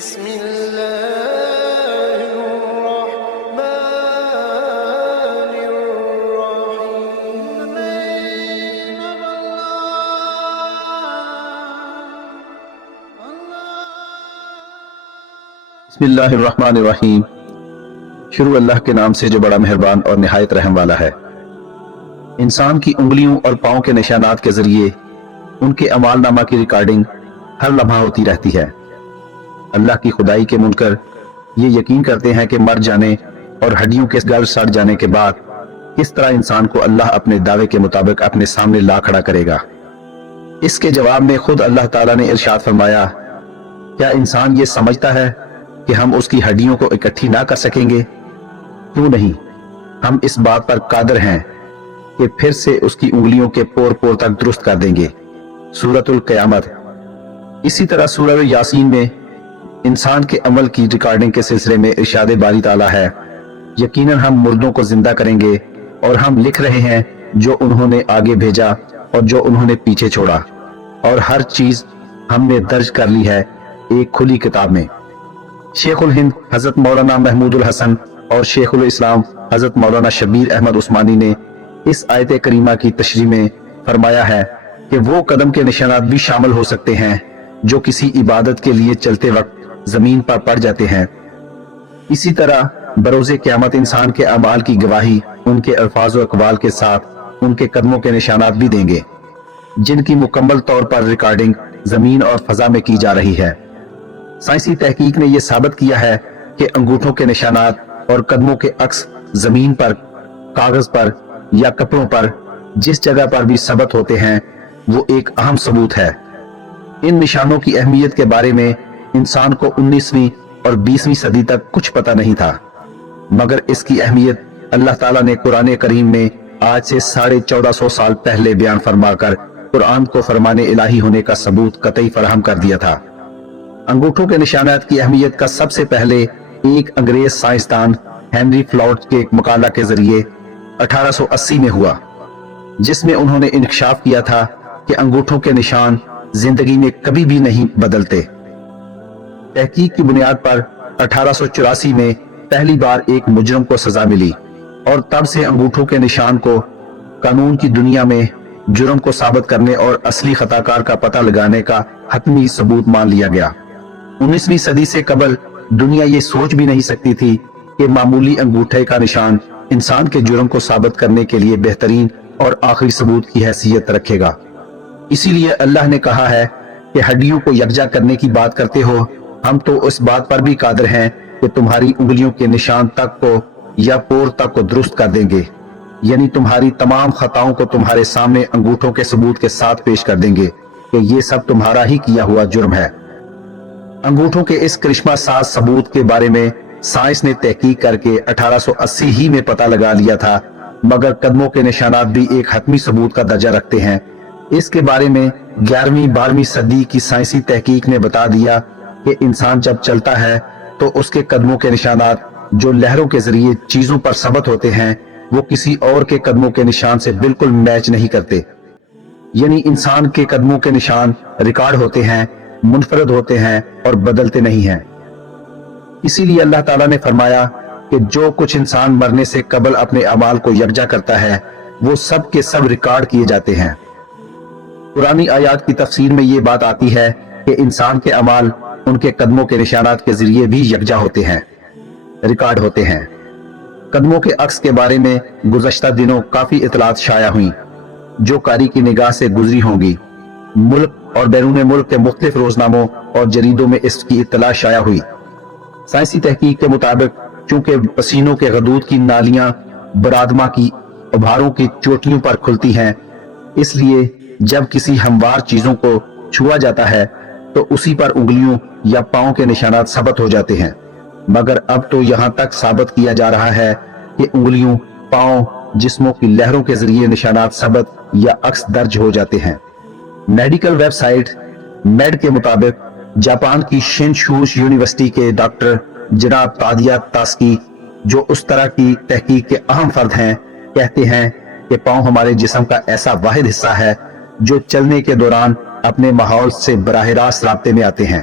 بسم الله الرحمن الرحيم. بسم اللہ الرحمن الرحیم. شروع اللہ کے نام سے جو بڑا مہربان اور نہایت رحم والا ہے. انسان کی انگلیوں اور پاؤں کے نشانات کے ذریعے ان کے اعمال نامہ کی ریکارڈنگ ہر لمحہ ہوتی رہتی ہے. اللہ کی خدائی کے منکر یہ یقین کرتے ہیں کہ مر جانے اور ہڈیوں کے گل سڑ جانے کے بعد کس طرح انسان کو اللہ اپنے دعوے کے مطابق اپنے سامنے لا کھڑا کرے گا. اس کے جواب میں خود اللہ تعالیٰ نے ارشاد فرمایا، کیا انسان یہ سمجھتا ہے کہ ہم اس کی ہڈیوں کو اکٹھی نہ کر سکیں گے؟ کیوں نہیں، ہم اس بات پر قادر ہیں کہ پھر سے اس کی انگلیوں کے پور پور تک درست کر دیں گے. سورۃ القیامت. اسی طرح سورہ یاسین میں انسان کے عمل کی ریکارڈنگ کے سلسلے میں ارشاد باری تعالیٰ ہے، یقیناً ہم مردوں کو زندہ کریں گے اور ہم لکھ رہے ہیں جو انہوں نے آگے بھیجا اور جو انہوں نے پیچھے چھوڑا، اور ہر چیز ہم نے درج کر لی ہے ایک کھلی کتاب میں. شیخ الہند حضرت مولانا محمود الحسن اور شیخ الاسلام حضرت مولانا شبیر احمد عثمانی نے اس آیت کریمہ کی تشریح میں فرمایا ہے کہ وہ قدم کے نشانات بھی شامل ہو سکتے ہیں جو کسی عبادت کے لیے چلتے وقت زمین پر پڑ جاتے ہیں. اسی طرح بروز قیامت انسان کے اعمال کی گواہی ان کے الفاظ و اقوال کے ساتھ ان کے قدموں کے نشانات بھی دیں گے، جن کی مکمل طور پر ریکارڈنگ زمین اور فضا میں کی جا رہی ہے. سائنسی تحقیق نے یہ ثابت کیا ہے کہ انگوٹھوں کے نشانات اور قدموں کے عکس زمین پر، کاغذ پر یا کپڑوں پر جس جگہ پر بھی ثبت ہوتے ہیں وہ ایک اہم ثبوت ہے. ان نشانوں کی اہمیت کے بارے میں انسان کو 19ویں اور 20ویں صدی تک کچھ پتہ نہیں تھا، مگر اس کی اہمیت اللہ تعالیٰ نے قرآن کریم میں آج سے 1450 سال پہلے بیان فرما کر قرآن کو فرمان الہی ہونے کا ثبوت قطعی فراہم کر دیا تھا. انگوٹھوں کے نشانات کی اہمیت کا سب سے پہلے ایک انگریز سائنسدان ہنری فلاؤٹ کے ایک مقالہ کے ذریعے 1880 میں ہوا، جس میں انہوں نے انکشاف کیا تھا کہ انگوٹھوں کے نشان زندگی میں کبھی بھی نہیں بدلتے. تحقیق کی بنیاد پر 1884 میں پہلی بار ایک مجرم کو سزا ملی، اور تب سے انگوٹھوں کے نشان کو قانون کی دنیا میں جرم کو ثابت کرنے اور اصلی خطا کار کا پتہ لگانے کا حتمی ثبوت مان لیا گیا. 19ویں صدی سے قبل دنیا یہ سوچ بھی نہیں سکتی تھی کہ معمولی انگوٹھے کا نشان انسان کے جرم کو ثابت کرنے کے لیے بہترین اور آخری ثبوت کی حیثیت رکھے گا. اسی لیے اللہ نے کہا ہے کہ ہڈیوں کو یکجا کرنے کی بات کرتے ہو، ہم تو اس بات پر بھی قادر ہیں کہ تمہاری انگلیوں کے نشان تک کو یا پور تک کو درست کر دیں گے، یعنی تمہاری تمام خطاؤں کو تمہارے سامنے انگوٹھوں کے ثبوت کے ساتھ پیش کر دیں گے کہ یہ سب تمہارا ہی کیا ہوا جرم ہے. انگوٹھوں کے اس کرشمہ ساز ثبوت کے بارے میں سائنس نے تحقیق کر کے 1880 ہی میں پتہ لگا لیا تھا، مگر قدموں کے نشانات بھی ایک حتمی ثبوت کا درجہ رکھتے ہیں. اس کے بارے میں 11ویں 12ویں صدی کی سائنسی تحقیق نے بتا دیا کہ انسان جب چلتا ہے تو اس کے قدموں کے نشانات جو لہروں کے ذریعے چیزوں پر ثبت ہوتے ہیں وہ کسی اور کے قدموں کے نشان سے بالکل میچ نہیں کرتے. یعنی انسان کے قدموں کے نشان ریکارڈ ہوتے ہیں، منفرد ہوتے ہیں اور بدلتے نہیں ہیں. اسی لیے اللہ تعالیٰ نے فرمایا کہ جو کچھ انسان مرنے سے قبل اپنے اعمال کو یکجا کرتا ہے وہ سب کے سب ریکارڈ کیے جاتے ہیں. قرآنی آیات کی تفسیر میں یہ بات آتی ہے کہ انسان کے اعمال ان کے قدموں کے نشانات کے ذریعے بھی یکجا ہوتے ہیں، ریکارڈ ہوتے ہیں. قدموں کے عکس کے بارے میں گزشتہ دنوں کافی اطلاعات شائع ہوئیں جو قاری کی نگاہ سے گزری ہوں گی. ملک اور بیرون ملک کے مختلف روزناموں اور جریدوں میں اس کی اطلاع شائع ہوئی. سائنسی تحقیق کے مطابق چونکہ پسینوں کے غدود کی نالیاں برادمہ کی ابھاروں کی چوٹیوں پر کھلتی ہیں، اس لیے جب کسی ہموار چیزوں کو چھوا جاتا ہے تو اسی پر انگلیوں یا پاؤں کے نشانات ثبت ہو جاتے ہیں. مگر اب تو یہاں تک ثابت کیا جا رہا ہے کہ انگلیوں، پاؤں، جسموں کی لہروں کے ذریعے نشانات ثبت یا عکس درج ہو جاتے ہیں. میڈیکل ویب سائٹ میڈ کے مطابق جاپان کی شنشوش یونیورسٹی کے ڈاکٹر جناب تادیا تاسکی، جو اس طرح کی تحقیق کے اہم فرد ہیں، کہتے ہیں کہ پاؤں ہمارے جسم کا ایسا واحد حصہ ہے جو چلنے کے دوران اپنے ماحول سے براہ راست رابطے میں آتے ہیں.